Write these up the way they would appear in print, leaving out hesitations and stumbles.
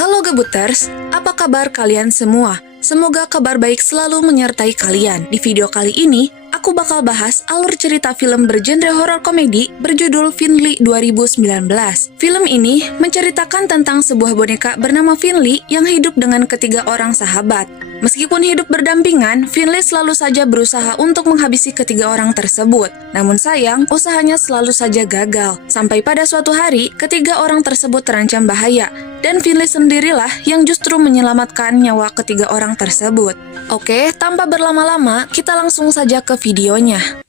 Halo Gebuters, apa kabar kalian semua? Semoga kabar baik selalu menyertai kalian. Di video kali ini, aku bakal bahas alur cerita film bergenre horor komedi berjudul Finley 2019. Film ini menceritakan tentang sebuah boneka bernama Finley yang hidup dengan ketiga orang sahabat. Meskipun hidup berdampingan, Finley selalu saja berusaha untuk menghabisi ketiga orang tersebut. Namun sayang, usahanya selalu saja gagal. Sampai pada suatu hari, ketiga orang tersebut terancam bahaya, dan Finley sendirilah yang justru menyelamatkan nyawa ketiga orang tersebut. Oke, tanpa berlama-lama, kita langsung saja ke videonya.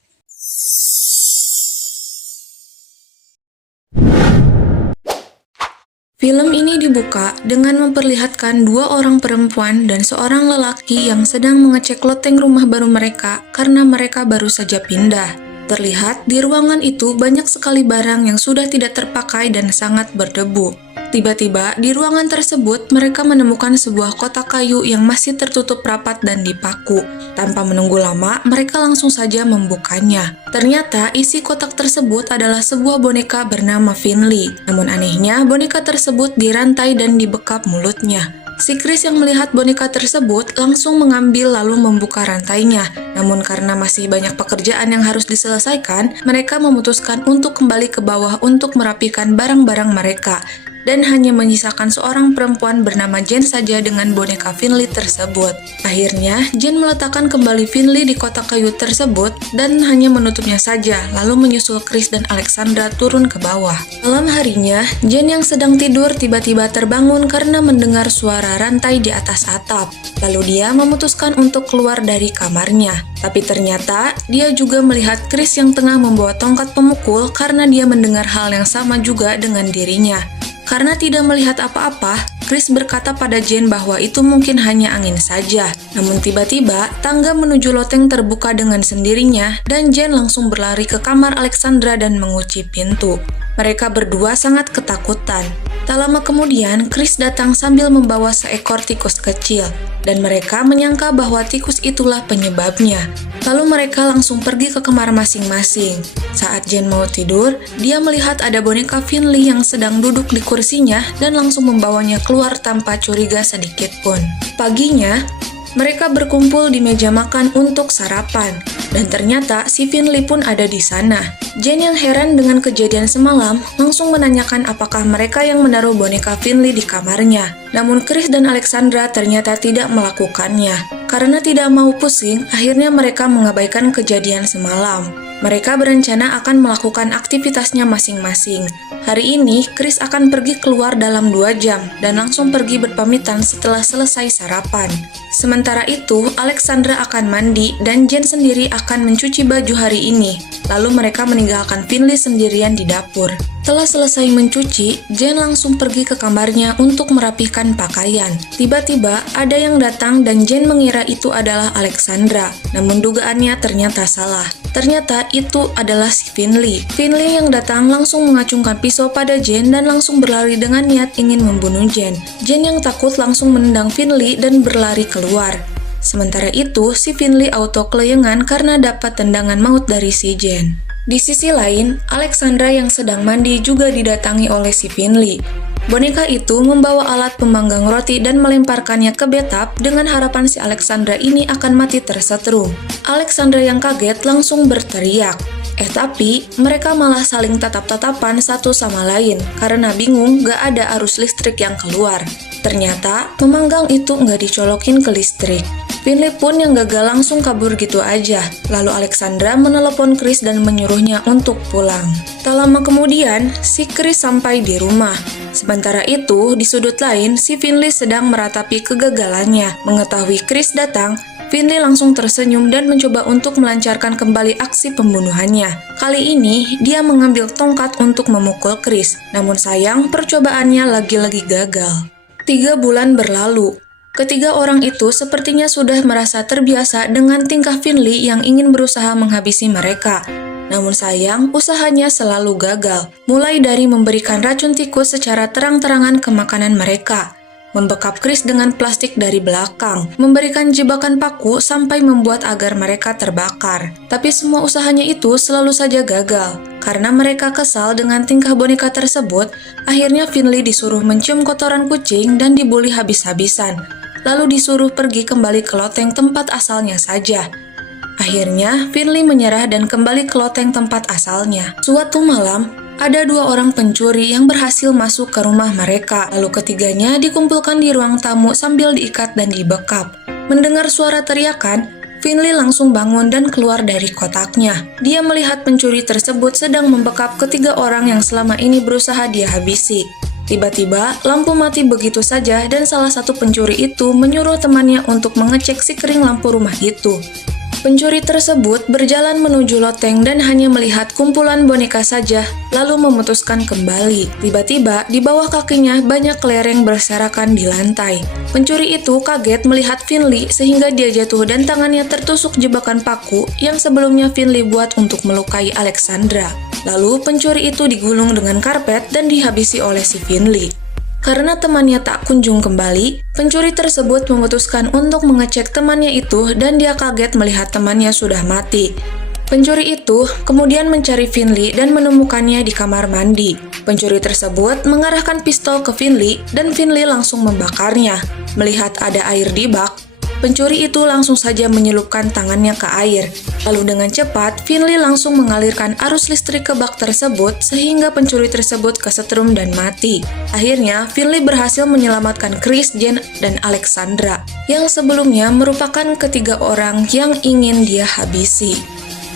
Film ini dibuka dengan memperlihatkan dua orang perempuan dan seorang lelaki yang sedang mengecek loteng rumah baru mereka karena mereka baru saja pindah. Terlihat di ruangan itu banyak sekali barang yang sudah tidak terpakai dan sangat berdebu. Tiba-tiba di ruangan tersebut mereka menemukan sebuah kotak kayu yang masih tertutup rapat dan dipaku. Tanpa menunggu lama, mereka langsung saja membukanya. Ternyata isi kotak tersebut adalah sebuah boneka bernama Finley. Namun anehnya, boneka tersebut dirantai dan dibekap mulutnya. Si Chris yang melihat boneka tersebut langsung mengambil lalu membuka rantainya. Namun karena masih banyak pekerjaan yang harus diselesaikan, mereka memutuskan untuk kembali ke bawah untuk merapikan barang-barang mereka. Dan hanya menyisakan seorang perempuan bernama Jen saja dengan boneka Finley tersebut. Akhirnya, Jen meletakkan kembali Finley di kotak kayu tersebut dan hanya menutupnya saja, lalu menyusul Chris dan Alexandra turun ke bawah. Malam harinya, Jen yang sedang tidur tiba-tiba terbangun karena mendengar suara rantai di atas atap. Lalu dia memutuskan untuk keluar dari kamarnya. Tapi ternyata, dia juga melihat Chris yang tengah membawa tongkat pemukul karena dia mendengar hal yang sama juga dengan dirinya. Karena tidak melihat apa-apa, Chris berkata pada Jen bahwa itu mungkin hanya angin saja. Namun tiba-tiba, tangga menuju loteng terbuka dengan sendirinya dan Jen langsung berlari ke kamar Alexandra dan mengunci pintu. Mereka berdua sangat ketakutan. Tak lama kemudian, Chris datang sambil membawa seekor tikus kecil, dan mereka menyangka bahwa tikus itulah penyebabnya. Lalu mereka langsung pergi ke kamar masing-masing. Saat Jen mau tidur, dia melihat ada boneka Finley yang sedang duduk di kursinya dan langsung membawanya keluar tanpa curiga sedikit pun. Paginya, mereka berkumpul di meja makan untuk sarapan, dan ternyata si Finley pun ada di sana. Jen yang heran dengan kejadian semalam langsung menanyakan apakah mereka yang menaruh boneka Finley di kamarnya. Namun Chris dan Alexandra ternyata tidak melakukannya. Karena tidak mau pusing, akhirnya mereka mengabaikan kejadian semalam. Mereka berencana akan melakukan aktivitasnya masing-masing. Hari ini, Chris akan pergi keluar dalam 2 jam dan langsung pergi berpamitan setelah selesai sarapan. Sementara itu, Alexandra akan mandi dan Jen sendiri akan mencuci baju hari ini. Lalu mereka meninggalkan Finley sendirian di dapur. Setelah selesai mencuci, Jen langsung pergi ke kamarnya untuk merapihkan pakaian. Tiba-tiba, ada yang datang dan Jen mengira itu adalah Alexandra. Namun dugaannya ternyata salah. Ternyata itu adalah si Finley. Finley yang datang langsung mengacungkan pisau pada Jen dan langsung berlari dengan niat ingin membunuh Jen. Jen yang takut langsung menendang Finley dan berlari keluar. Sementara itu, si Finley auto kelayangan karena dapat tendangan maut dari si Jen. Di sisi lain, Alexandra yang sedang mandi juga didatangi oleh si Finley. Boneka itu membawa alat pemanggang roti dan melemparkannya ke bathtub dengan harapan si Alexandra ini akan mati tersetrum. Alexandra yang kaget langsung berteriak. Tapi mereka malah saling tatap-tatapan satu sama lain karena bingung gak ada arus listrik yang keluar. Ternyata pemanggang itu gak dicolokin ke listrik. Finley pun yang gagal langsung kabur gitu aja. Lalu Alexandra menelepon Chris dan menyuruhnya untuk pulang. Tak lama kemudian, si Chris sampai di rumah. Sementara itu, di sudut lain, si Finley sedang meratapi kegagalannya. Mengetahui Chris datang, Finley langsung tersenyum dan mencoba untuk melancarkan kembali aksi pembunuhannya. Kali ini, dia mengambil tongkat untuk memukul Chris. Namun sayang, percobaannya lagi-lagi gagal. 3 bulan berlalu. Ketiga orang itu sepertinya sudah merasa terbiasa dengan tingkah Finley yang ingin berusaha menghabisi mereka. Namun sayang, usahanya selalu gagal. Mulai dari memberikan racun tikus secara terang-terangan ke makanan mereka, membekap Chris dengan plastik dari belakang, memberikan jebakan paku sampai membuat agar mereka terbakar. Tapi semua usahanya itu selalu saja gagal. Karena mereka kesal dengan tingkah boneka tersebut, akhirnya Finley disuruh mencium kotoran kucing dan dibully habis-habisan. Lalu disuruh pergi kembali ke loteng tempat asalnya saja. Akhirnya, Finley menyerah dan kembali ke loteng tempat asalnya. Suatu malam, ada 2 orang pencuri yang berhasil masuk ke rumah mereka. Lalu ketiganya dikumpulkan di ruang tamu sambil diikat dan dibekap. Mendengar suara teriakan, Finley langsung bangun dan keluar dari kotaknya. Dia melihat pencuri tersebut sedang membekap ketiga orang yang selama ini berusaha dia habisi. Tiba-tiba, lampu mati begitu saja dan salah satu pencuri itu menyuruh temannya untuk mengecek si kering lampu rumah itu. Pencuri tersebut berjalan menuju loteng dan hanya melihat kumpulan boneka saja, lalu memutuskan kembali. Tiba-tiba, di bawah kakinya banyak kelereng berserakan di lantai. Pencuri itu kaget melihat Finley sehingga dia jatuh dan tangannya tertusuk jebakan paku yang sebelumnya Finley buat untuk melukai Alexandra. Lalu pencuri itu digulung dengan karpet dan dihabisi oleh si Finley. Karena temannya tak kunjung kembali, pencuri tersebut memutuskan untuk mengecek temannya itu dan dia kaget melihat temannya sudah mati. Pencuri itu kemudian mencari Finley dan menemukannya di kamar mandi. Pencuri tersebut mengarahkan pistol ke Finley dan Finley langsung membakarnya. Melihat ada air di bak, pencuri itu langsung saja menyelupkan tangannya ke air. Lalu dengan cepat, Finley langsung mengalirkan arus listrik ke bak tersebut sehingga pencuri tersebut kesetrum dan mati. Akhirnya, Finley berhasil menyelamatkan Chris, Jen, dan Alexandra, yang sebelumnya merupakan ketiga orang yang ingin dia habisi.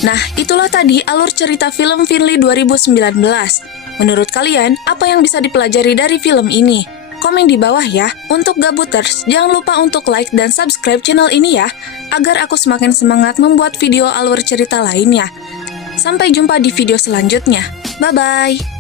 Nah, itulah tadi alur cerita film Finley 2019. Menurut kalian, apa yang bisa dipelajari dari film ini? Komen di bawah ya. Untuk Gabuters, jangan lupa untuk like dan subscribe channel ini ya, agar aku semakin semangat membuat video alur cerita lainnya. Sampai jumpa di video selanjutnya. Bye-bye!